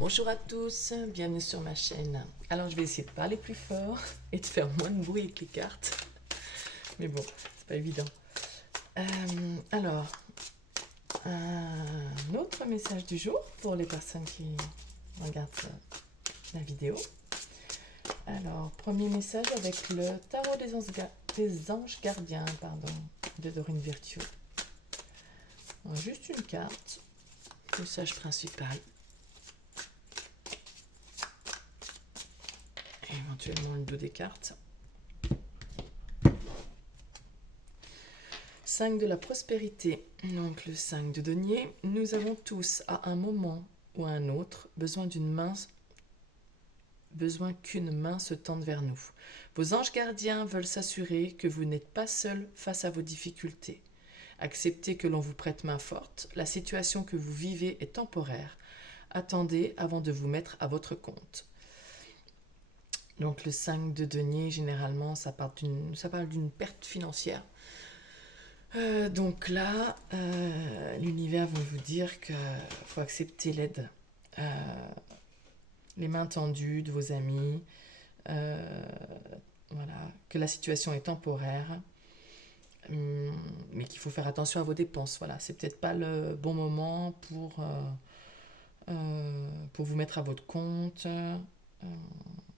Bonjour à tous, bienvenue sur ma chaîne. Alors je vais essayer de parler plus fort et de faire moins de bruit avec les cartes. Mais bon, c'est pas évident. Alors, un autre message du jour pour les personnes qui regardent la vidéo. Alors, premier message avec le tarot des anges gardiens, de Dorine Virtue. Alors, juste une carte, message principal. Éventuellement le dos des cartes. 5 de la prospérité, donc le 5 de denier. Nous avons tous, à un moment ou à un autre, besoin qu'une main se tende vers nous. Vos anges gardiens veulent s'assurer que vous n'êtes pas seul face à vos difficultés. Acceptez que l'on vous prête main forte. La situation que vous vivez est temporaire. Attendez avant de vous mettre à votre compte. Donc le 5 de denier, généralement, ça parle d'une perte financière. Donc là, l'univers va vous dire qu'il faut accepter l'aide, les mains tendues de vos amis, voilà, que la situation est temporaire, mais qu'il faut faire attention à vos dépenses. Voilà, c'est peut-être pas le bon moment pour vous mettre à votre compte.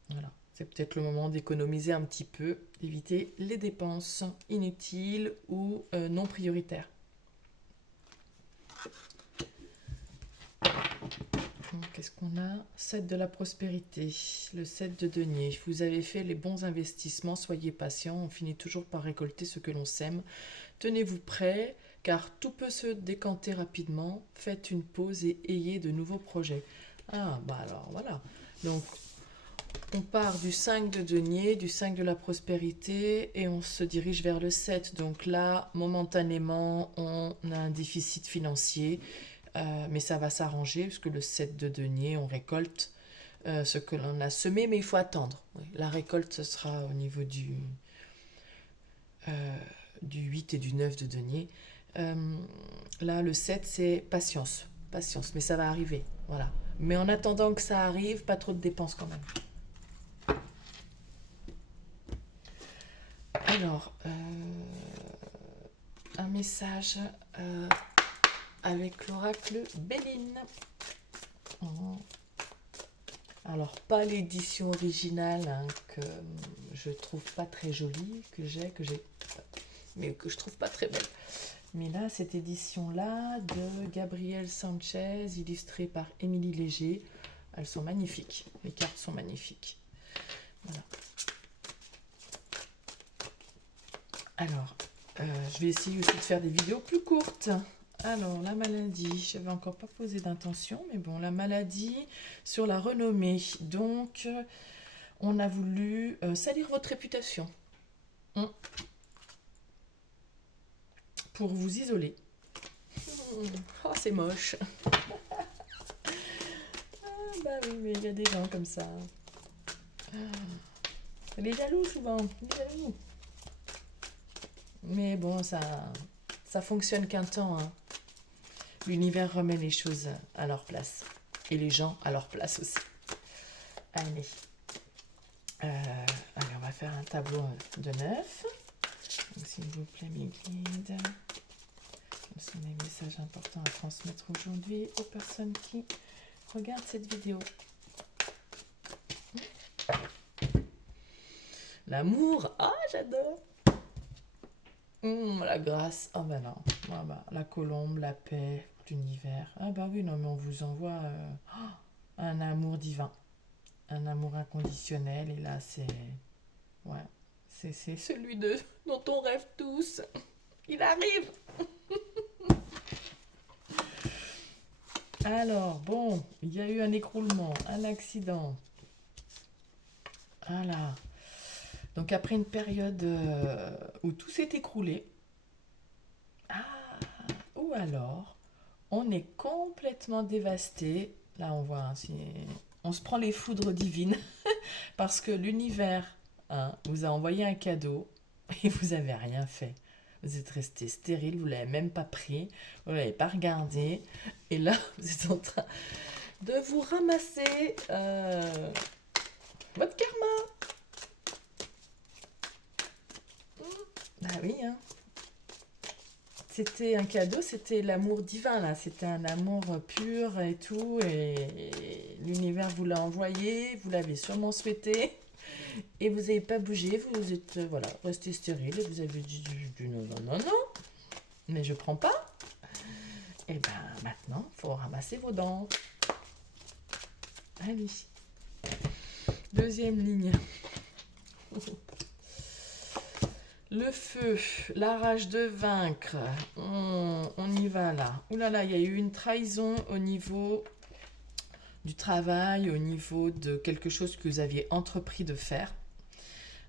Voilà. C'est peut-être le moment d'économiser un petit peu, d'éviter les dépenses inutiles ou non prioritaires. Qu'est-ce qu'on a ? 7 de la prospérité, le 7 de denier. Vous avez fait les bons investissements, soyez patient, on finit toujours par récolter ce que l'on sème. Tenez-vous prêts, car tout peut se décanter rapidement. Faites une pause et ayez de nouveaux projets. Ah, bah alors voilà. Donc, on part du 5 de denier, du 5 de la prospérité et on se dirige vers le 7. Donc là, momentanément, on a un déficit financier, mais ça va s'arranger parce que le 7 de denier, on récolte ce que l'on a semé, mais il faut attendre. Oui, la récolte, ce sera au niveau du 8 et du 9 de denier. Là, le 7, c'est patience, mais ça va arriver. Voilà. Mais en attendant que ça arrive, pas trop de dépenses quand même. Alors, un message avec l'oracle Béline. Alors, pas l'édition originale que je trouve pas très jolie, mais que je trouve pas très belle. Mais là, cette édition-là de Gabriel Sanchez, illustrée par Émilie Léger, elles sont magnifiques. Les cartes sont magnifiques. Voilà. Alors, je vais essayer aussi de faire des vidéos plus courtes. Alors, la maladie, je n'avais encore pas posé d'intention, mais bon, la maladie sur la renommée. Donc, on a voulu salir votre réputation pour vous isoler. Oh, c'est moche. Bah oui, mais il y a des gens comme ça. Les jaloux souvent, les jaloux. Mais bon, ça fonctionne qu'un temps. Hein. L'univers remet les choses à leur place. Et les gens à leur place aussi. Allez. Allez, on va faire un tableau de 9. Donc, s'il vous plaît, mes guides. Quels sont les messages importants à transmettre aujourd'hui aux personnes qui regardent cette vidéo? L'amour. Ah, j'adore. La grâce. Ah ben non. Ah ben, la colombe, la paix, l'univers. Ah bah oui, non, mais on vous envoie un amour divin. Un amour inconditionnel. Et là, c'est... Ouais. C'est celui dont on rêve tous. Il arrive. Alors, bon, il y a eu un écroulement, un accident. Voilà. Donc après une période où tout s'est écroulé, ou alors on est complètement dévasté. Là on voit, on se prend les foudres divines parce que l'univers vous a envoyé un cadeau et vous n'avez rien fait. Vous êtes resté stérile, vous ne l'avez même pas pris, vous ne l'avez pas regardé. Et là, vous êtes en train de vous ramasser votre karma. Bah oui, hein. C'était un cadeau, c'était l'amour divin, là. C'était un amour pur et tout. Et l'univers vous l'a envoyé, vous l'avez sûrement souhaité. Et vous n'avez pas bougé, vous êtes voilà, resté stérile. Et vous avez dit non, non, non, non. Mais je prends pas. Et ben maintenant, il faut ramasser vos dents. Allez. Deuxième ligne. Le feu, la rage de vaincre. On y va là. Ouh là là, il y a eu une trahison au niveau du travail, au niveau de quelque chose que vous aviez entrepris de faire.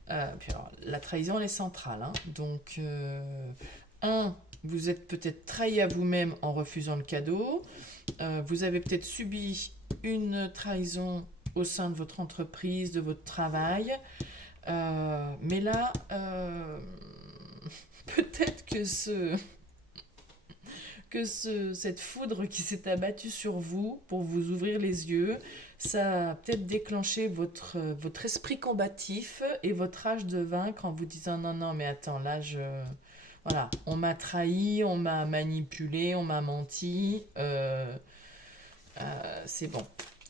Puis alors, la trahison, elle est centrale, hein. Donc, vous êtes peut-être trahi à vous-même en refusant le cadeau. Vous avez peut-être subi une trahison au sein de votre entreprise, de votre travail. Mais là, peut-être que cette foudre qui s'est abattue sur vous pour vous ouvrir les yeux, ça a peut-être déclenché votre esprit combatif et votre rage de vaincre en vous disant non, non, mais attends, là, voilà, on m'a trahi, on m'a manipulé, on m'a menti. C'est bon.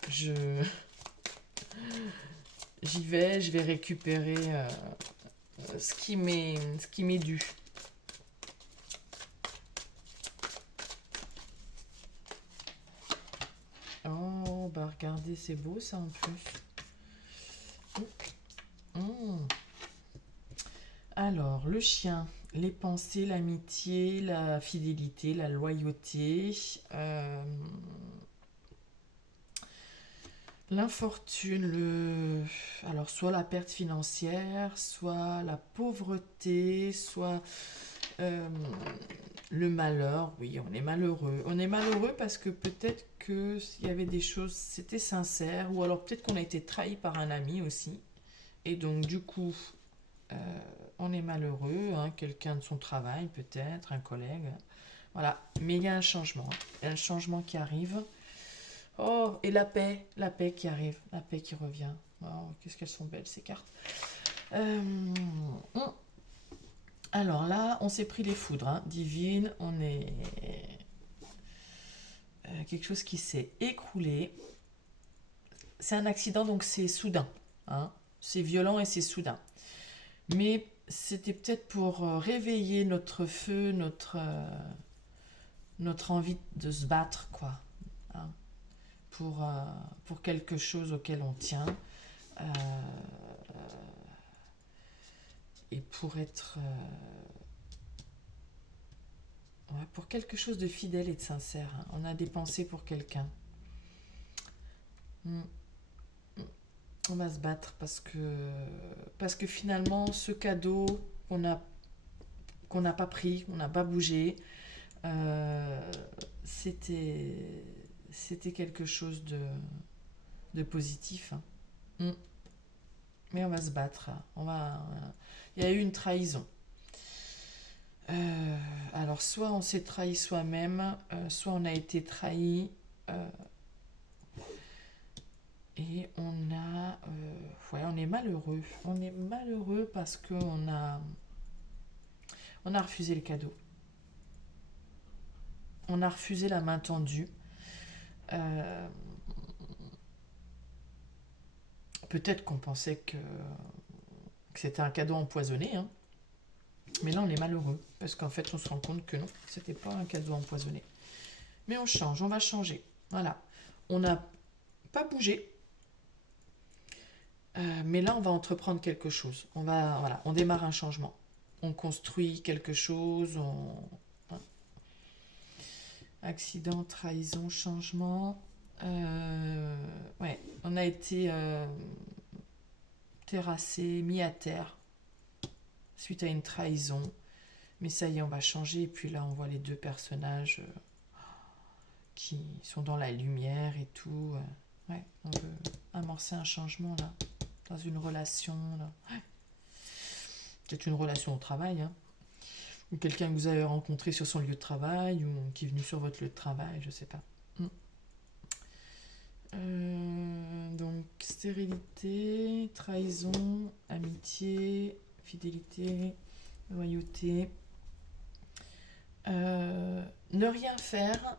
J'y vais, je vais récupérer ce qui m'est dû. Oh, bah regardez, c'est beau ça en plus. Alors, le chien, les pensées, l'amitié, la fidélité, la loyauté, l'infortune, alors soit la perte financière, soit la pauvreté, soit le malheur. Oui, on est malheureux. On est malheureux parce que peut-être qu'il y avait des choses, c'était sincère, ou alors peut-être qu'on a été trahi par un ami aussi. Et donc, du coup, on est malheureux, hein, quelqu'un de son travail peut-être, un collègue. Voilà, mais il y a un changement. Il y a un changement qui arrive. Oh, et la paix qui arrive, la paix qui revient. Oh, qu'est-ce qu'elles sont belles ces cartes. Alors là, on s'est pris les foudres, hein, divines, on est quelque chose qui s'est écroulé. C'est un accident, donc c'est soudain, hein. C'est violent et c'est soudain. Mais c'était peut-être pour réveiller notre feu, notre envie de se battre, quoi, hein, pour quelque chose auquel on tient, et pour être pour quelque chose de fidèle et de sincère, hein. On a des pensées pour quelqu'un. On va se battre parce que finalement ce cadeau qu'on n'a pas pris, on n'a pas bougé, c'était quelque chose de positif, hein. Mais on va se battre, il y a eu une trahison. Alors soit on s'est trahi soi-même, soit on a été trahi, et on est malheureux. On est malheureux parce qu'on on a refusé le cadeau. On a refusé la main tendue. Peut-être qu'on pensait que c'était un cadeau empoisonné, hein. Mais là, on est malheureux parce qu'en fait, on se rend compte que non, c'était pas un cadeau empoisonné. Mais on change, on va changer. Voilà. On n'a pas bougé. Mais là, on va entreprendre quelque chose. On démarre un changement. On construit quelque chose. Accident, trahison, changement. On a été terrassé, mis à terre suite à une trahison. Mais ça y est, on va changer. Et puis là, on voit les deux personnages qui sont dans la lumière et tout. On veut amorcer un changement là, dans une relation là. Peut-être une relation au travail, hein. Ou quelqu'un que vous avez rencontré sur son lieu de travail, ou qui est venu sur votre lieu de travail, je sais pas. Stérilité, trahison, amitié, fidélité, loyauté. Ne rien faire,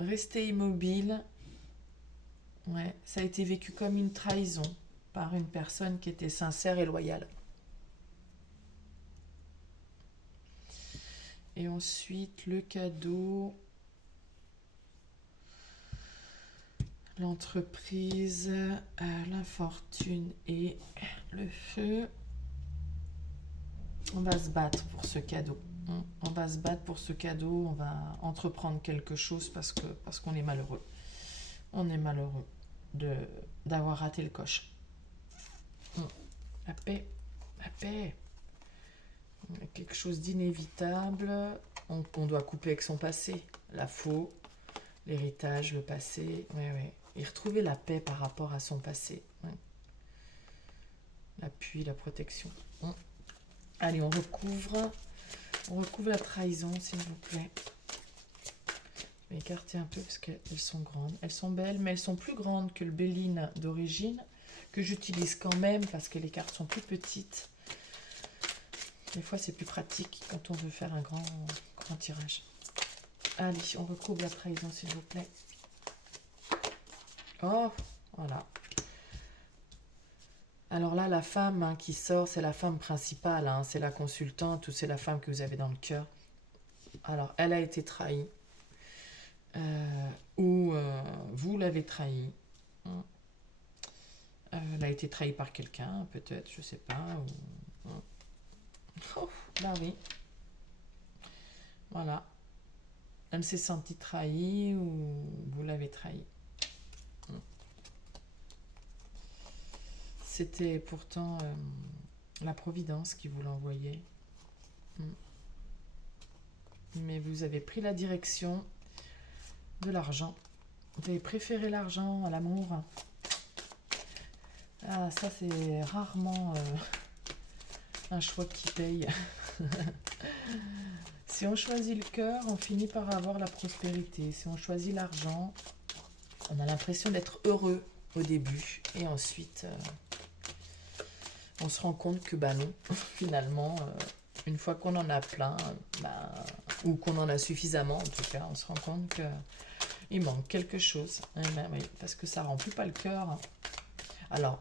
rester immobile. Ouais, ça a été vécu comme une trahison par une personne qui était sincère et loyale. Et ensuite, le cadeau, l'entreprise, l'infortune et le feu. On va se battre pour ce cadeau. On va se battre pour ce cadeau, on va entreprendre quelque chose parce qu'on est malheureux. On est malheureux d'avoir raté le coche. La paix, la paix. Quelque chose d'inévitable. On doit couper avec son passé. La faux, l'héritage, le passé. Ouais. Et retrouver la paix par rapport à son passé. Ouais. L'appui, la protection. Allez, on recouvre la trahison, s'il vous plaît. Je vais écarter un peu parce qu'elles sont grandes. Elles sont belles, mais elles sont plus grandes que le Béline d'origine, que j'utilise quand même parce que les cartes sont plus petites. Des fois, c'est plus pratique quand on veut faire un grand tirage. Allez, on recouvre la trahison, s'il vous plaît. Oh, voilà. Alors là, la femme qui sort, c'est la femme principale, c'est la consultante ou c'est la femme que vous avez dans le cœur. Alors, elle a été trahie. Ou vous l'avez trahie. Elle a été trahie par quelqu'un, peut-être, je sais pas. Oh, là oui. Voilà. Elle s'est sentie trahie ou vous l'avez trahie. C'était pourtant la Providence qui vous l'envoyait. Mais vous avez pris la direction de l'argent. Vous avez préféré l'argent à l'amour. Ah, ça c'est rarement un choix qui paye. Si on choisit le cœur, on finit par avoir la prospérité. Si on choisit l'argent, on a l'impression d'être heureux au début. Et ensuite, on se rend compte que non, finalement, une fois qu'on en a plein, ou qu'on en a suffisamment en tout cas, on se rend compte qu'il manque quelque chose. Oui, parce que ça ne remplit pas le cœur. Alors,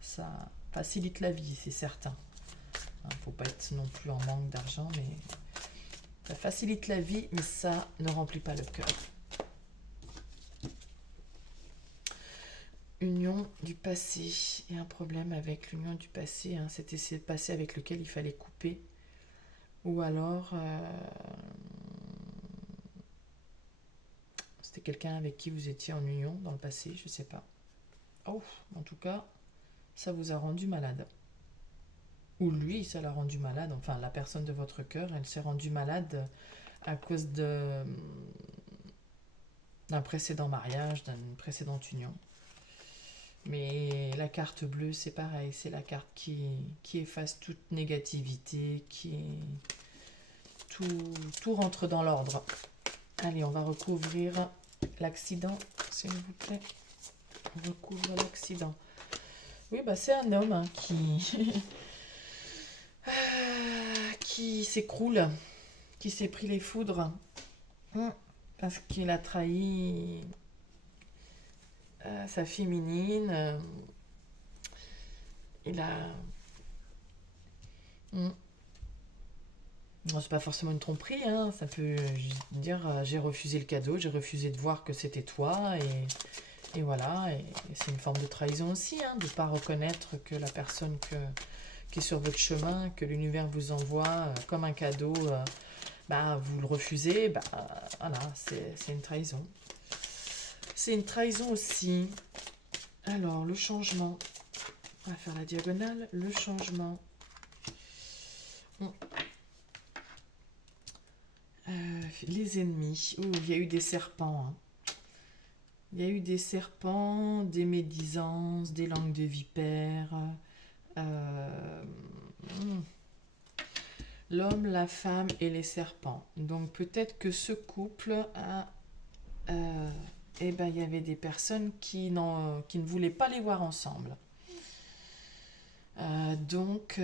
ça facilite la vie, c'est certain. Il ne faut pas être non plus en manque d'argent, mais ça facilite la vie, mais ça ne remplit pas le cœur. Union du passé. Il y a un problème avec l'union du passé. C'était ce passé avec lequel il fallait couper. Ou alors, c'était quelqu'un avec qui vous étiez en union dans le passé, je ne sais pas. Oh, en tout cas, ça vous a rendu malade. Ou lui, ça l'a rendu malade. Enfin, la personne de votre cœur, elle s'est rendue malade à cause d'un précédent mariage, d'une précédente union. Mais la carte bleue, c'est pareil. C'est la carte qui efface toute négativité, tout rentre dans l'ordre. Allez, on va recouvrir l'accident, s'il vous plaît. On recouvre l'accident. Oui, c'est un homme qui s'écroule, qui s'est pris les foudres parce qu'il a trahi sa féminine. Il a... Non, c'est pas forcément une tromperie, ça peut dire j'ai refusé le cadeau, j'ai refusé de voir que c'était toi, et voilà, et c'est une forme de trahison aussi, de ne pas reconnaître que la personne qui est sur votre chemin, que l'univers vous envoie comme un cadeau, vous le refusez, voilà, c'est une trahison. C'est une trahison aussi. Alors, le changement. On va faire la diagonale. Le changement. Les ennemis. Il y a eu des serpents. Il y a eu des serpents, des médisances, des langues de vipère. L'homme, la femme et les serpents. Donc peut-être que ce couple eh ben, il y avait des personnes qui ne voulaient pas les voir ensemble. Donc,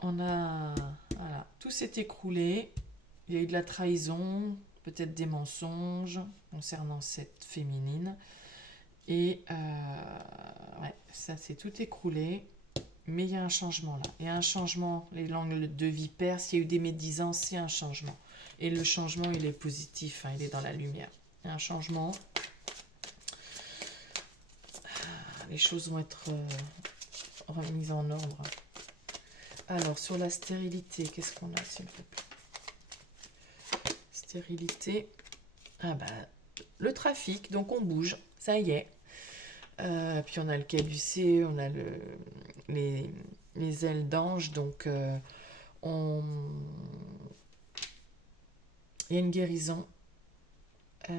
voilà, tout s'est écroulé. Il y a eu de la trahison, peut-être des mensonges concernant cette féminine. Et ouais, ça s'est tout écroulé. Mais il y a un changement là. Il y a un changement. Les langues de vipère, s'il y a eu des médisances, il y a un changement. Et le changement, il est positif, hein, il est dans la lumière. Il y a un changement. Les choses vont être remises en ordre. Alors, sur la stérilité, qu'est-ce qu'on a, s'il vous plaît? Stérilité. Ah bah, le trafic, donc on bouge, ça y est. Puis on a le caducée, on a les ailes d'ange, donc il y a une guérison et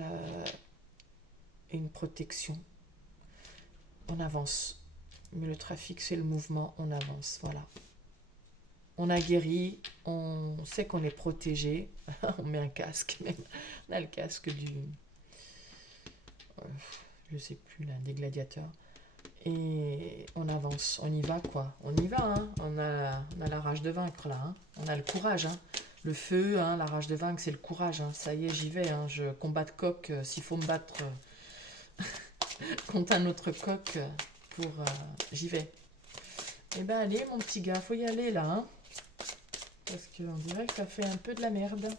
une protection. On avance. Mais le trafic, c'est le mouvement, on avance, voilà. On a guéri, on sait qu'on est protégé. On met un casque, même. On a le casque du... je sais plus, là, des gladiateurs. Et on avance, on y va, quoi. On y va, hein. On a la rage de vaincre, là. Hein. On a le courage, hein. Le feu, hein, la rage de vaincre, c'est le courage. Hein. Ça y est, j'y vais. Hein. Je combats de coq. S'il faut me battre contre un autre coq, j'y vais. Eh ben, allez, mon petit gars, faut y aller, là. Hein. Parce qu'on dirait que ça fait un peu de la merde.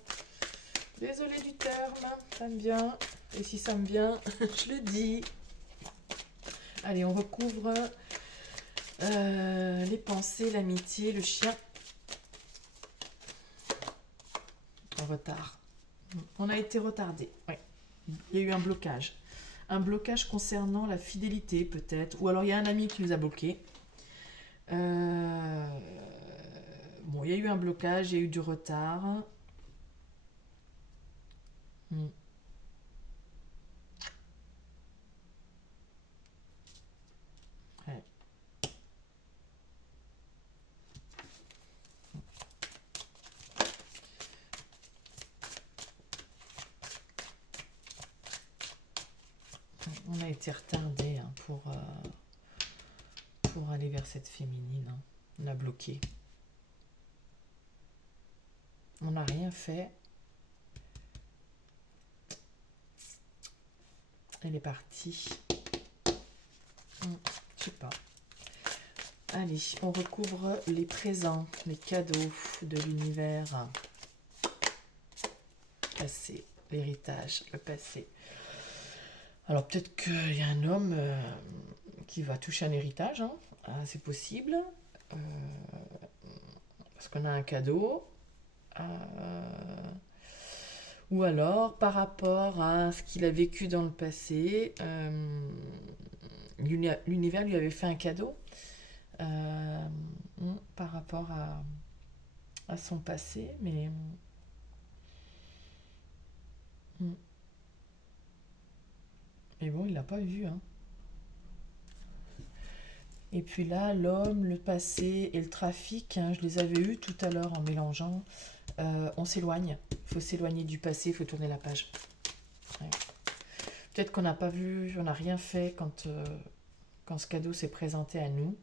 Désolée du terme, ça me vient. Et si ça me vient, je le dis. Allez, on recouvre les pensées, l'amitié, le chien. En retard. On a été retardé. Ouais. Il y a eu un blocage. Un blocage concernant la fidélité, peut-être. Ou alors il y a un ami qui nous a bloqués. Bon, il y a eu un blocage, il y a eu du retard. Ouais. On a été retardé hein, pour aller vers cette féminine. Hein. On a bloqué. On n'a rien fait. Elle est partie. Je sais pas. Allez, on recouvre les présents, les cadeaux de l'univers. Passé, l'héritage, le passé. Alors peut-être qu'il y a un homme qui va toucher un héritage, hein. C'est possible. Parce qu'on a un cadeau. Ou alors, par rapport à ce qu'il a vécu dans le passé, l'univers lui avait fait un cadeau par rapport à son passé, mais bon, il l'a pas vu. Hein. Et puis là, l'homme, le passé et le trafic, hein, je les avais eus tout à l'heure en mélangeant. On s'éloigne. Il faut s'éloigner du passé, il faut tourner la page. Ouais. Peut-être qu'on n'a pas vu, on n'a rien fait quand ce cadeau s'est présenté à nous.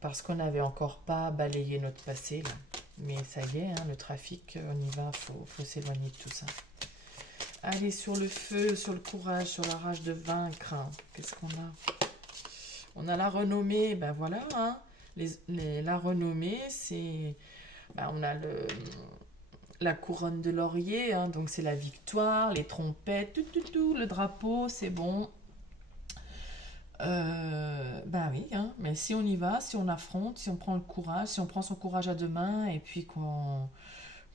Parce qu'on n'avait encore pas balayé notre passé. Là. Mais ça y est, hein, le trafic, on y va, faut s'éloigner de tout ça. Allez, sur le feu, sur le courage, sur la rage de vaincre. Hein. Qu'est-ce qu'on a? On a la renommée, ben voilà. Hein. La renommée, c'est... Ben, on a la couronne de laurier, hein, donc c'est la victoire, les trompettes, tout, le drapeau, c'est bon. Ben oui, hein, mais si on y va, si on affronte, si on prend le courage, si on prend son courage à deux mains et puis qu'on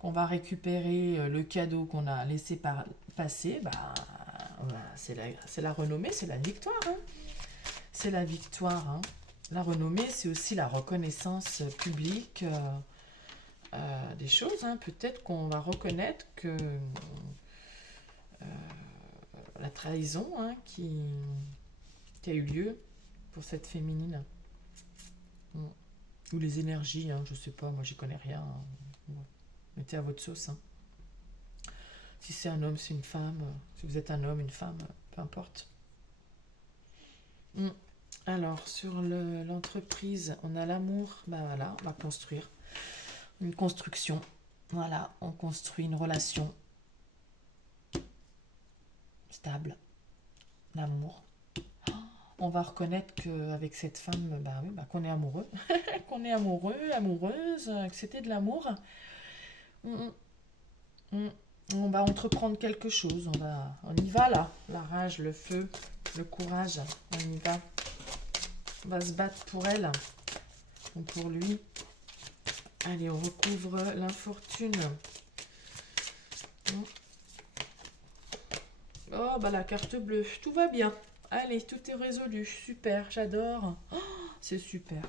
va récupérer le cadeau qu'on a laissé passer, c'est la renommée, c'est la victoire. Hein. C'est la victoire. Hein. La renommée, c'est aussi la reconnaissance publique des choses. Hein. Peut-être qu'on va reconnaître que la trahison hein, qui a eu lieu pour cette féminine. Ou les énergies, hein, je sais pas, moi j'y connais rien. Hein. Mettez à votre sauce. Hein. Si c'est un homme, c'est une femme. Si vous êtes un homme, une femme, peu importe. Mm. Alors, sur l'entreprise, on a l'amour. Ben voilà, on va construire. Une construction. Voilà, on construit une relation stable, l'amour. On va reconnaître qu'avec cette femme, bah oui, bah qu'on est amoureux, qu'on est amoureux, amoureuse, que c'était de l'amour. Mm, mm. On va entreprendre quelque chose, on y va là. La rage, le feu, le courage, on y va. On va se battre pour elle, ou pour lui. Allez, on recouvre l'infortune. Oh, bah la carte bleue, tout va bien. Allez, tout est résolu, super, j'adore. Oh, c'est super.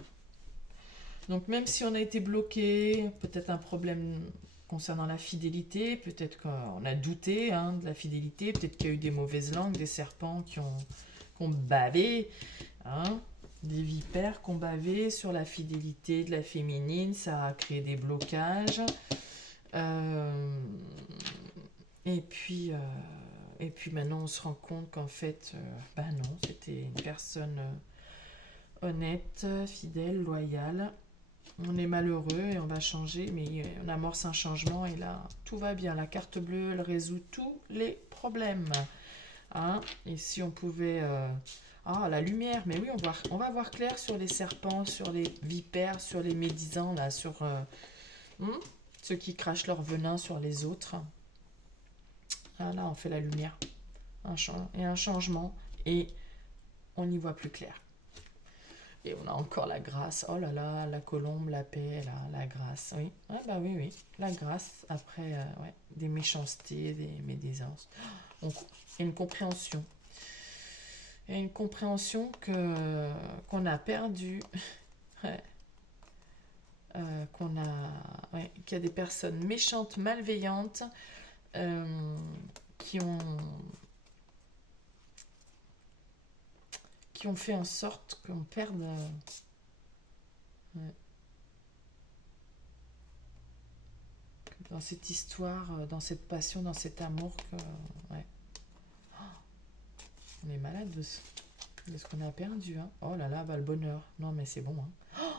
Donc même si on a été bloqué, peut-être un problème concernant la fidélité, peut-être qu'on a douté de la fidélité, peut-être qu'il y a eu des mauvaises langues, des serpents qui ont bavé, des vipères qui ont bavé sur la fidélité de la féminine, ça a créé des blocages. Et puis maintenant on se rend compte qu'en fait, non, c'était une personne honnête, fidèle, loyale. On est malheureux et on va changer, mais on amorce un changement et là, tout va bien. La carte bleue, elle résout tous les problèmes. Et si on pouvait... la lumière, mais oui, on va voir clair sur les serpents, sur les vipères, sur les médisants, là, sur ceux qui crachent leur venin sur les autres. Là, on fait la lumière. Un changement et on y voit plus clair. Et on a encore la grâce. Oh là là, la colombe, la paix, la grâce. Oui, oui. La grâce après des méchancetés, des médisances. Et une compréhension. Et une compréhension qu'on a perdue. Qu'il y a des personnes méchantes, malveillantes qui ont fait en sorte qu'on perde dans cette histoire, dans cette passion, dans cet amour on est malade de ce qu'on a perdu. Oh là là, le bonheur. Non mais c'est bon.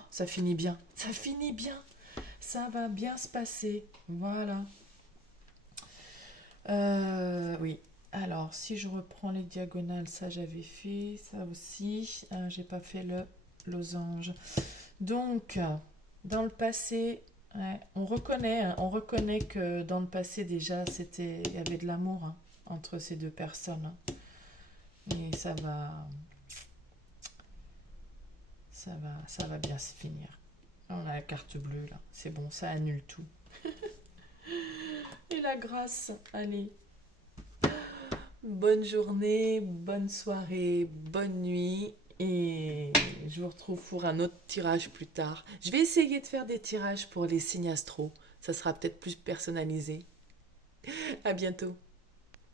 Ça finit bien. Ça finit bien. Ça va bien se passer. Voilà. Oui. Alors, si je reprends les diagonales, ça j'avais fait, ça aussi. J'ai pas fait le losange. Donc, dans le passé, on reconnaît que dans le passé déjà, il y avait de l'amour entre ces deux personnes. Et ça va bien se finir. On a la carte bleue là, c'est bon, ça annule tout. Et la grâce, allez. Bonne journée, bonne soirée, bonne nuit. Et je vous retrouve pour un autre tirage plus tard. Je vais essayer de faire des tirages pour les signes astro. Ça sera peut-être plus personnalisé. À bientôt.